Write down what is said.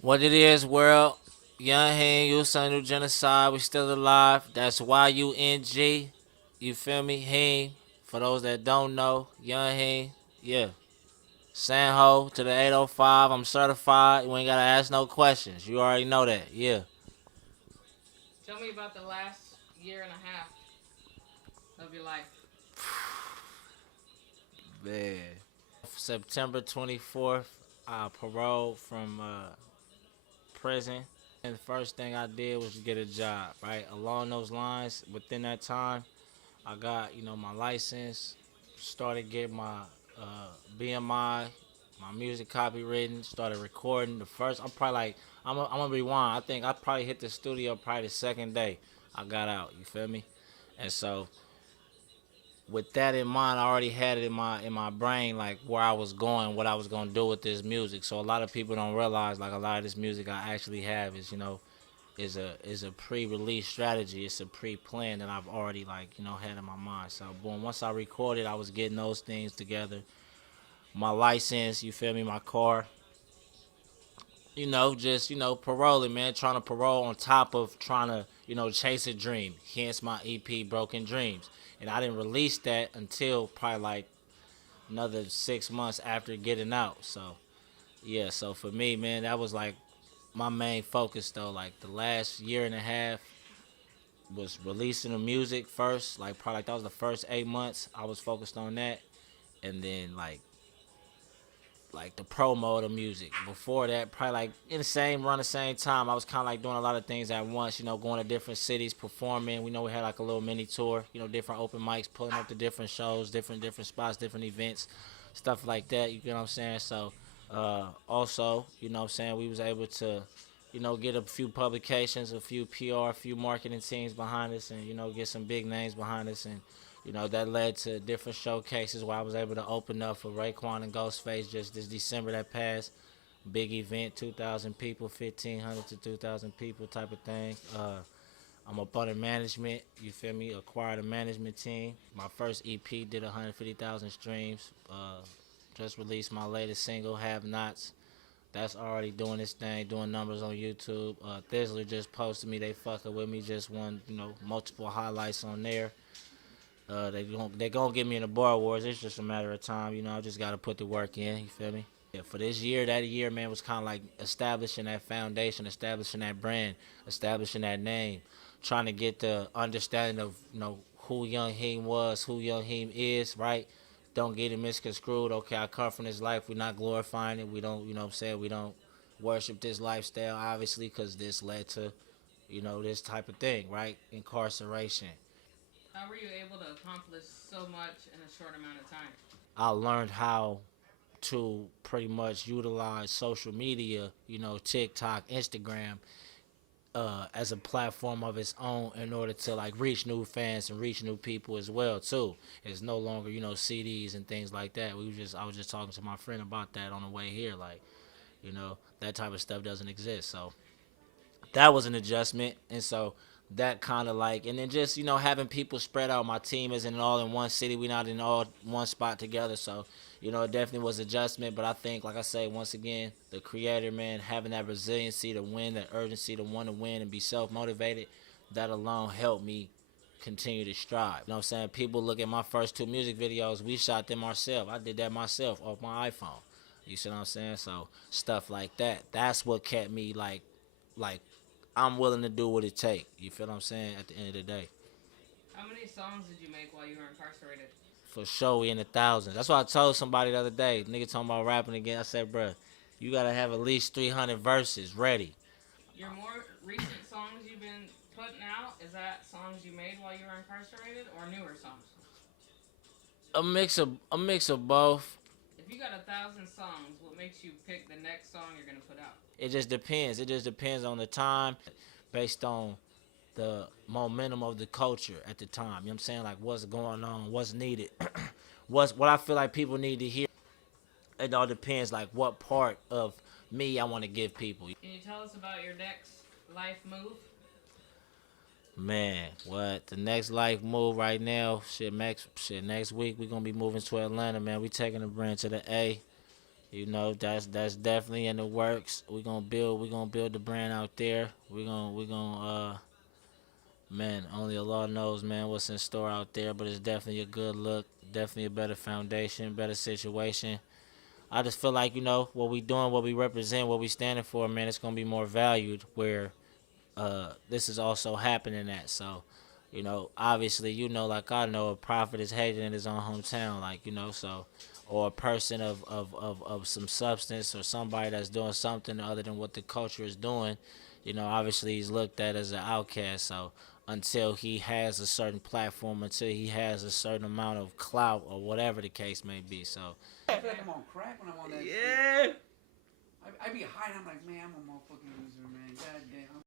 What it is, world? Young Heem, you son of genocide. We still alive. That's YUNG. You feel me? Heem. For those that don't know, Young Heem. Yeah. Sanho to the 805. I'm certified. You ain't gotta ask no questions. You already know that. Yeah. Tell me about the last year and a half of your life. Man. September 24th, I paroled from prison. And the first thing I did was get a job, right? Along those lines, within that time, I got, my license, started getting my BMI, my music copywritten, started recording. The first, I'm gonna rewind. I think I probably hit the studio probably the second day I got out. You feel me? And so with that in mind, I already had it in my brain like where I was going, what I was gonna do with this music. So a lot of people don't realize like a lot of this music I actually have is is a pre-release strategy. It's a pre-plan that I've already had in my mind. So boom, once I recorded, I was getting those things together. My license, you feel me, my car, just paroling, man, trying to parole on top of trying to chase a dream. Hence my EP, Broken Dreams, and I didn't release that until probably like another 6 months after getting out. So yeah, so for me, man, that was like my main focus though. Like the last year and a half was releasing the music first. Like probably like that was the first 8 months. I was focused on that, and then like the promo of the music. Before that, probably like in the same run, the same time, I was kind of like doing a lot of things at once. Going to different cities, performing. We know we had like a little mini tour. Different open mics, pulling up to different shows, different spots, different events, stuff like that. You know what I'm saying? So, also, what I'm saying, we was able to, get a few publications, a few PR, a few marketing teams behind us, and get some big names behind us, and that led to different showcases where I was able to open up for Raekwon and Ghostface just this December that passed. Big event, 2,000 people, 1,500 to 2,000 people type of thing. I'm up under management, you feel me? Acquired a management team. My first EP did 150,000 streams. Just released my latest single, Have Nots. That's already doing its thing, doing numbers on YouTube. THIZZLER just posted me, they fucking with me, just won, multiple highlights on there. They gonna get me in the bar wars. It's just a matter of time. I just gotta put the work in. You feel me? Yeah. For this year, that year, man, was kind of like establishing that foundation, establishing that brand, establishing that name, trying to get the understanding of who Young Heem was, who Young Heem is. Right? Don't get it misconstrued. Okay, I come from this life. We're not glorifying it. We don't. What I'm saying? We don't worship this lifestyle, obviously, because this led to this type of thing. Right? Incarceration. How were you able to accomplish so much in a short amount of time? I learned how to pretty much utilize social media, TikTok, Instagram, as a platform of its own in order to like reach new fans and reach new people as well too. It's no longer CDs and things like that. I was just talking to my friend about that on the way here. Like that type of stuff doesn't exist. So that was an adjustment, and so that kind of like, and then just having people spread out. My team isn't all in one city. We're not in all one spot together, so it definitely was adjustment. But I think, like I say, once again, the creator, man, having that resiliency to win, that urgency to want to win and be self motivated, that alone helped me continue to strive. You know what I'm saying? People look at my first two music videos. We shot them ourselves. I did that myself off my iPhone. You see what I'm saying? So stuff like that. That's what kept me like I'm willing to do what it takes. You feel what I'm saying? At the end of the day, How many songs did you make while you were incarcerated? for sure, we in the thousands. That's what I told somebody the other day. Nigga talking about rapping again. I said, bruh, you gotta have at least 300 verses ready. Your more recent songs you've been putting out, is that songs you made while you were incarcerated or newer songs? A mix of both. If you got 1,000 songs, what makes you pick the next song you're gonna put out? It just depends. It just depends on the time, based on the momentum of the culture at the time. You know what I'm saying? Like what's going on, what's needed, what I feel like people need to hear. It all depends like what part of me I want to give people. Can you tell us about your next life move? Man, what the next life move right now? Shit, next week we gonna be moving to Atlanta, man. We taking the brand to the A. You know, that's definitely in the works. We gonna build the brand out there. We gonna man, only Allah knows, man, what's in store out there, but it's definitely a good look, definitely a better foundation, better situation. I just feel like, what we doing, what we represent, what we standing for, man, it's gonna be more valued where this is also happening at. So, obviously, like I know, a prophet is hated in his own hometown, like, so, or a person of some substance or somebody that's doing something other than what the culture is doing, obviously he's looked at as an outcast. So, until he has a certain platform, until he has a certain amount of clout or whatever the case may be. So, I feel like I'm on crack when I'm on that shit. I be hiding. I'm like, man, I'm a motherfucking loser, man. God damn.